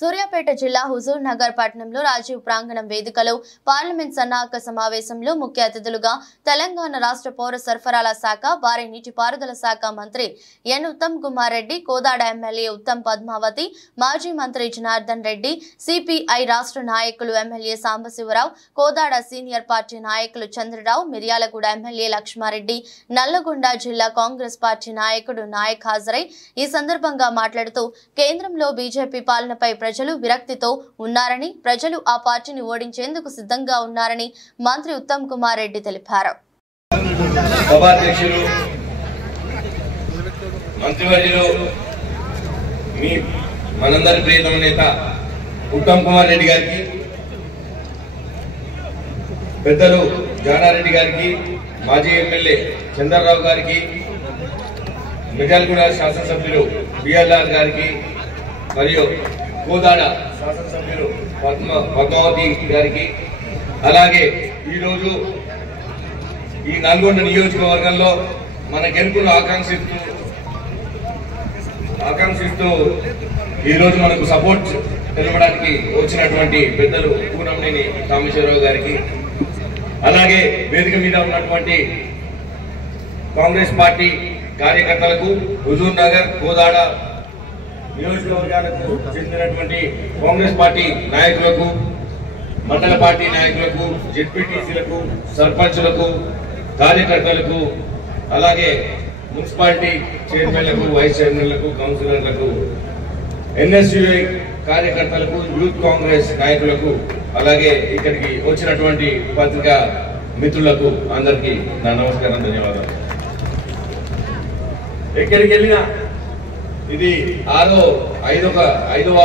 సూర్యాపేట జిల్లా హుజూర్ నగర్ పట్టణంలో రాజీవ్ ప్రాంగణం వేదికలో పార్లమెంట్ సన్నాహక సమావేశంలో ముఖ్య అతిథులుగా తెలంగాణ రాష్ట్ర పౌర సరఫరాల శాఖ భారీ నీటిపారుదల శాఖ మంత్రి ఎన్ ఉత్తమ్ కుమార్ రెడ్డి, కోదాడ ఎమ్మెల్యే ఉత్తమ్ పద్మావతి, మాజీ మంత్రి జనార్దన్ రెడ్డి, సిపిఐ రాష్ట్ర నాయకులు MLA Sambasivarao, Kodad senior party నాయకులు చంద్రరావు, మిర్యాలగూడ ఎమ్మెల్యే లక్ష్మారెడ్డి, నల్లగొండ జిల్లా కాంగ్రెస్ పార్టీ నాయకుడు నాయక్ హాజరై ఈ సందర్భంగా మాట్లాడుతూ కేంద్రంలో బీజేపీ పాలనపై ప్రజలు విరక్తితో ఉన్నారని, ప్రజలు ఆ పార్టీని ఓడించేందుకు సిద్ధంగా ఉన్నారని మంత్రి ఉత్తమ్ కుమార్ రెడ్డి తెలిపారు. మనందరి ప్రియతమ నేత ఉత్తమ్ కుమార్ రెడ్డి గారికి, పెద్దలు జానారెడ్డి గారికి, మాజీ ఎమ్మెల్యే చంద్రరావు గారికి, మిర్యాలగూడ శాసనసభ్యులు బిఎల్ఆర్ గారికి మరియు కోదాడ శాసనసభ్యులు పద్మావతి గారికి, అలాగే ఈరోజు ఈ నల్గొండ నియోజకవర్గంలో మన గెలుపును ఆకాంక్షిస్తూ ఈరోజు మనకు సపోర్ట్ తెలపడానికి వచ్చినటువంటి పెద్దలు పూనంనేని కామేశ్వరరావు గారికి, అలాగే వేదిక మీద ఉన్నటువంటి కాంగ్రెస్ పార్టీ కార్యకర్తలకు, హుజూర్ నగర్ కోదాడ నియోజకవర్గాలకు చెందినటువంటి కాంగ్రెస్ పార్టీ నాయకులకు, మండల పార్టీ నాయకులకు, జెడ్పీటీసీలకు, సర్పంచులకు, కార్యకర్తలకు, అలాగే మున్సిపాలిటీ చైర్మన్లకు, వైస్ చైర్మన్లకు, కౌన్సిలర్లకు, ఎన్ఎస్యుఐ కార్యకర్తలకు, యూత్ కాంగ్రెస్ నాయకులకు, అలాగే ఇక్కడికి వచ్చినటువంటి పత్రికా మిత్రులకు అందరికీ నా నమస్కారం, ధన్యవాదాలు. ఎక్కడికి వెళ్ళినా ఇది ఐదవ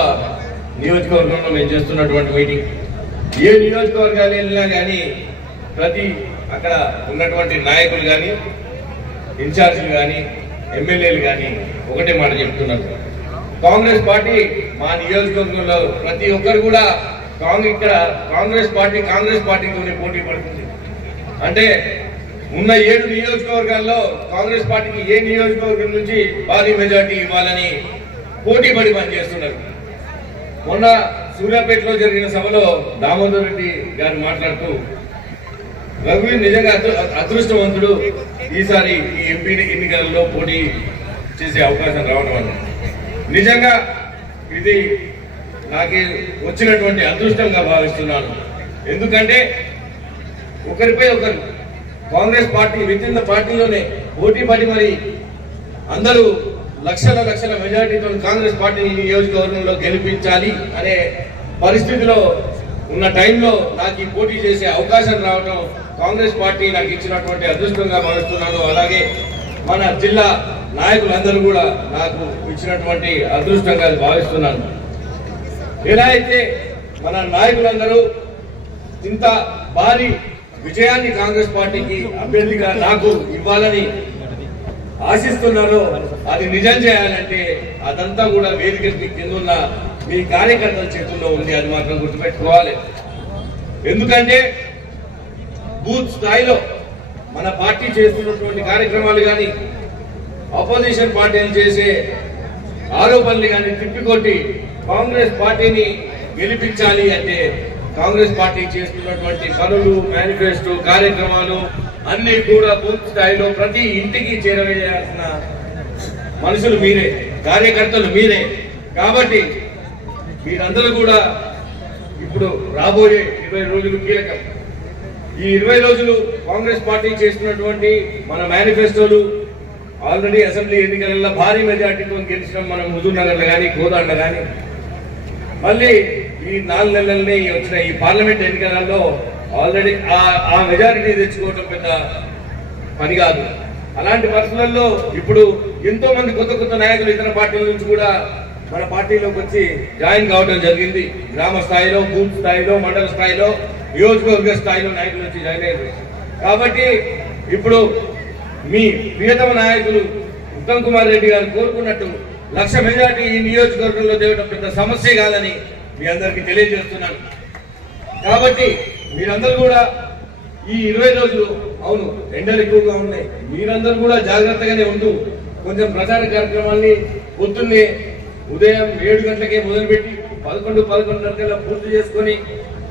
నియోజకవర్గంలో నేను చేస్తున్నటువంటి మీటింగ్. ఏ నియోజకవర్గాలు వెళ్ళినా కానీ అక్కడ ఉన్నటువంటి నాయకులు కానీ, ఇన్ఛార్జీలు కానీ, ఎమ్మెల్యేలు కానీ ఒకటే మాట చెప్తున్నారు. కాంగ్రెస్ పార్టీ మా నియోజకవర్గంలో ప్రతి ఒక్కరు కూడా ఇక్కడ కాంగ్రెస్ పార్టీతోనే పోటీ పడుతుంది. అంటే ఉన్న 7 నియోజకవర్గాల్లో కాంగ్రెస్ పార్టీకి ఏ నియోజకవర్గం నుంచి భారీ మెజార్టీ ఇవ్వాలని పోటీ పడి పనిచేస్తున్నారు. మొన్న సూర్యాపేటలో జరిగిన సభలో దామోదర్ రెడ్డి గారు మాట్లాడుతూ, రఘువీర్ నిజంగా అదృష్టవంతుడు, ఈసారి ఈ ఎంపీ ఎన్నికలలో పోటీ చేసే అవకాశం రావడం అన్న నిజంగా ఇది నాకు వచ్చినటువంటి అదృష్టంగా భావిస్తున్నాను. ఎందుకంటే ఒకరిపై ఒకరు కాంగ్రెస్ పార్టీ విత్ పార్టీలోనే పోటీ పడి మరి అందరూ లక్షల మెజారిటీతో కాంగ్రెస్ పార్టీని నియోజకవర్గంలో గెలిపించాలి అనే పరిస్థితిలో ఉన్న టైంలో నాకు ఈ పోటీ చేసే అవకాశం రావడం కాంగ్రెస్ పార్టీ నాకు ఇచ్చినటువంటి అదృష్టంగా భావిస్తున్నాను. అలాగే మన జిల్లా నాయకులందరూ కూడా నాకు ఇచ్చినటువంటి అదృష్టంగా భావిస్తున్నాను. ఎలా అయితే మన నాయకులందరూ ఇంత భారీ విజయాన్ని కాంగ్రెస్ పార్టీకి అభ్యర్థిగా నాకు ఇవ్వాలని ఆశిస్తున్నారో అది నిజం చేయాలంటే అదంతా కూడా వేదిక కింద ఉన్న మీ కార్యకర్తల చేతుల్లో ఉంది. అది మాత్రం గుర్తుపెట్టుకోవాలి. ఎందుకంటే బూత్ స్థాయిలో మన పార్టీ చేస్తున్నటువంటి కార్యక్రమాలు కానీ, ఆపోజిషన్ పార్టీలు చేసే ఆరోపణలు కానీ తిప్పికొట్టి కాంగ్రెస్ పార్టీని గెలిపించాలి అంటే కాంగ్రెస్ పార్టీ చేస్తున్నటువంటి పనులు, మేనిఫెస్టో కార్యక్రమాలు అన్ని కూడా బూత్ స్థాయిలో ప్రతి ఇంటికి చేరవేయాల్సిన మనుషులు మీరే, కార్యకర్తలు మీరే. కాబట్టి మీరందరూ కూడా ఇప్పుడు రాబోయే 20 రోజులు కీలకం. ఈ 20 రోజులు కాంగ్రెస్ పార్టీ చేస్తున్నటువంటి మన మేనిఫెస్టోలు ఆల్రెడీ అసెంబ్లీ ఎన్నికలలో భారీ మెజార్టీతో గెలిచినాం మనం హుజూర్ నగర్లో కానీ, కోదాడలో కానీ. మళ్ళీ ఈ 4 నెలలని వచ్చిన ఈ పార్లమెంట్ ఎన్నికలలో ఆల్రెడీ ఆ మెజారిటీ తెచ్చుకోవడం పెద్ద పని కాదు. అలాంటి పరిస్థితుల్లో ఇప్పుడు ఎంతో మంది కొత్త నాయకులు ఇతర పార్టీల నుంచి కూడా మన పార్టీలోకి వచ్చి జాయిన్ కావడం జరిగింది. గ్రామ స్థాయిలో, బూత్ స్థాయిలో, మండల స్థాయిలో, నియోజకవర్గ స్థాయిలో నాయకులు వచ్చి జాయిన్ అయ్యారు. కాబట్టి ఇప్పుడు మీ ప్రియతమ నాయకులు ఉత్తమ్ కుమార్ రెడ్డి గారు కోరుకున్నట్టు 1,00,000 మెజార్టీ ఈ నియోజకవర్గంలో తేవడం పెద్ద సమస్య కాదని మీ అందరికీ తెలియజేస్తున్నాను. కాబట్టి మీరందరూ కూడా ఈ 20 రోజులు, అవును ఎండలు ఎక్కువగా ఉన్నాయి, మీరందరూ కూడా జాగ్రత్తగానే ఉంటూ కొంచెం ప్రచార కార్యక్రమాన్ని పొద్దున్నే ఉదయం 7 గంటలకే మొదలుపెట్టి 11-11:30 పూర్తి చేసుకొని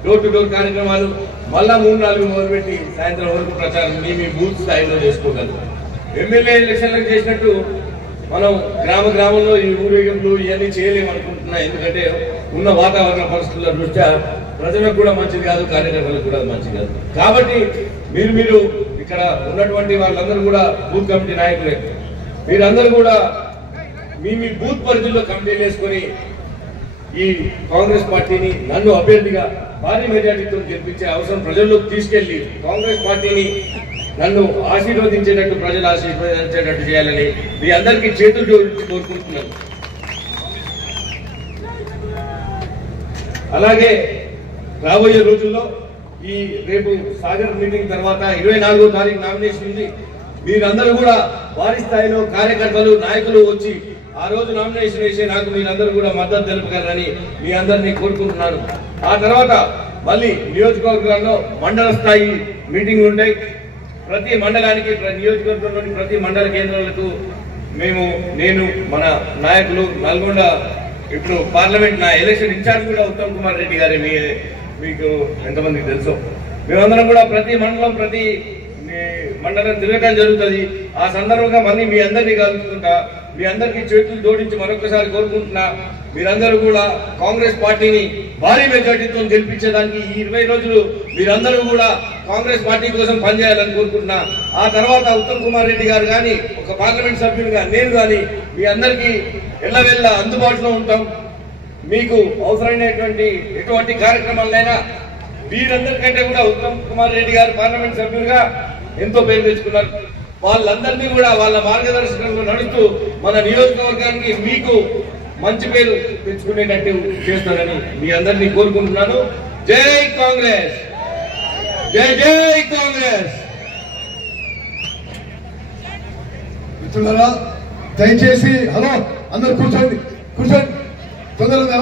డోర్ టు డోర్ కార్యక్రమాలు మళ్ళా 3-4 మొదలుపెట్టి సాయంత్రం వరకు ప్రచారం మీ బూత్ స్థాయిలో చేసుకోగలరు. ఎమ్మెల్యే ఎలక్షన్లకు చేసినట్టు మనం గ్రామంలో ఈ ఊరేగింపులు ఇవన్నీ చేయలేము అనుకుంటున్నా. ఎందుకంటే ఉన్న వాతావరణ పరిస్థితుల దృష్ట్యా ప్రజలకు కూడా మంచిది కాదు, కార్యకర్తలకు కూడా మంచిది కాదు. కాబట్టి మీరు ఇక్కడ ఉన్నటువంటి వాళ్ళందరూ కూడా బూత్ కమిటీ నాయకులే. మీరందరూ కూడా మీ బూత్ పరిధిలో కమిటీలు వేసుకొని ఈ కాంగ్రెస్ పార్టీని నన్ను అభ్యర్థిగా భారీ మెజార్టీతో గెలిపించే అవసరం ప్రజల్లోకి తీసుకెళ్లి కాంగ్రెస్ పార్టీని నన్ను ఆశీర్వదించేటట్టు ప్రజలు ఆశీర్వదించేటట్టు చేయాలని మీ అందరికీ చేతులు జోడించి కోరుకుంటున్నాను. అలాగే రాబోయే రోజుల్లో ఈ రేపు సాగర్ మీటింగ్ తర్వాత 24వ తారీఖు నామినేషన్ ఉంది. మీరందరూ కూడా భారీ స్థాయిలో కార్యకర్తలు నాయకులు వచ్చి ఆ రోజు నామినేషన్ వేసి నాకు మీరందరూ కూడా మద్దతు తెలుపగలరని మీ అందరినీ కోరుకుంటున్నాను. ఆ తర్వాత మళ్ళీ నియోజకవర్గాల్లో మండల స్థాయి మీటింగ్లు ఉంటాయి. ప్రతి మండలానికి నియోజకవర్గంలోని ప్రతి మండల కేంద్రాలకు నేను మన నాయకులు నల్గొండ ఇప్పుడు పార్లమెంట్ నా ఎలక్షన్ ఇన్ఛార్జ్ కూడా ఉత్తమ్ కుమార్ రెడ్డి గారి మీకు ఎంతమందికి తెలుసు. మేమందరం కూడా ప్రతి మండలం తిరగడం జరుగుతుంది. ఆ సందర్భంగా మళ్ళీ మీ అందరినీ కలుపుకుంటా మీ అందరికీ చేతులు జోడించి మరొకసారి కోరుకుంటున్నా. మీరందరూ కూడా కాంగ్రెస్ పార్టీని భారీ మెజార్టీతో గెలిపించేదానికి ఈ 20 రోజులు మీరందరూ కూడా కాంగ్రెస్ పార్టీ కోసం పనిచేయాలని కోరుకుంటున్నా. ఆ తర్వాత ఉత్తమ్ కుమార్ రెడ్డి గారు కానీ ఒక పార్లమెంట్ సభ్యులుగా నేను కానీ మీ అందరికీ ఎల్లవెల్లా అందుబాటులో ఉంటాం. మీకు అవసరమైనటువంటి ఎటువంటి కార్యక్రమాలైనా వీరందరికంటే కూడా ఉత్తమ్ కుమార్ రెడ్డి గారు పార్లమెంట్ సభ్యులుగా ఎంతో పేరు తెచ్చుకున్నారు. వాళ్ళందరినీ కూడా వాళ్ళ మార్గదర్శకంలో నడుస్తూ మన నియోజకవర్గానికి మీకు మంచి పేరు తెచ్చుకునేటట్టు చేస్తారని మీ అందరినీ కోరుకుంటున్నాను. జై కాంగ్రెస్, జై జై కాంగ్రెస్. మిత్రులారా దయచేసి హలో అందరూ కూర్చోండి తొందరగా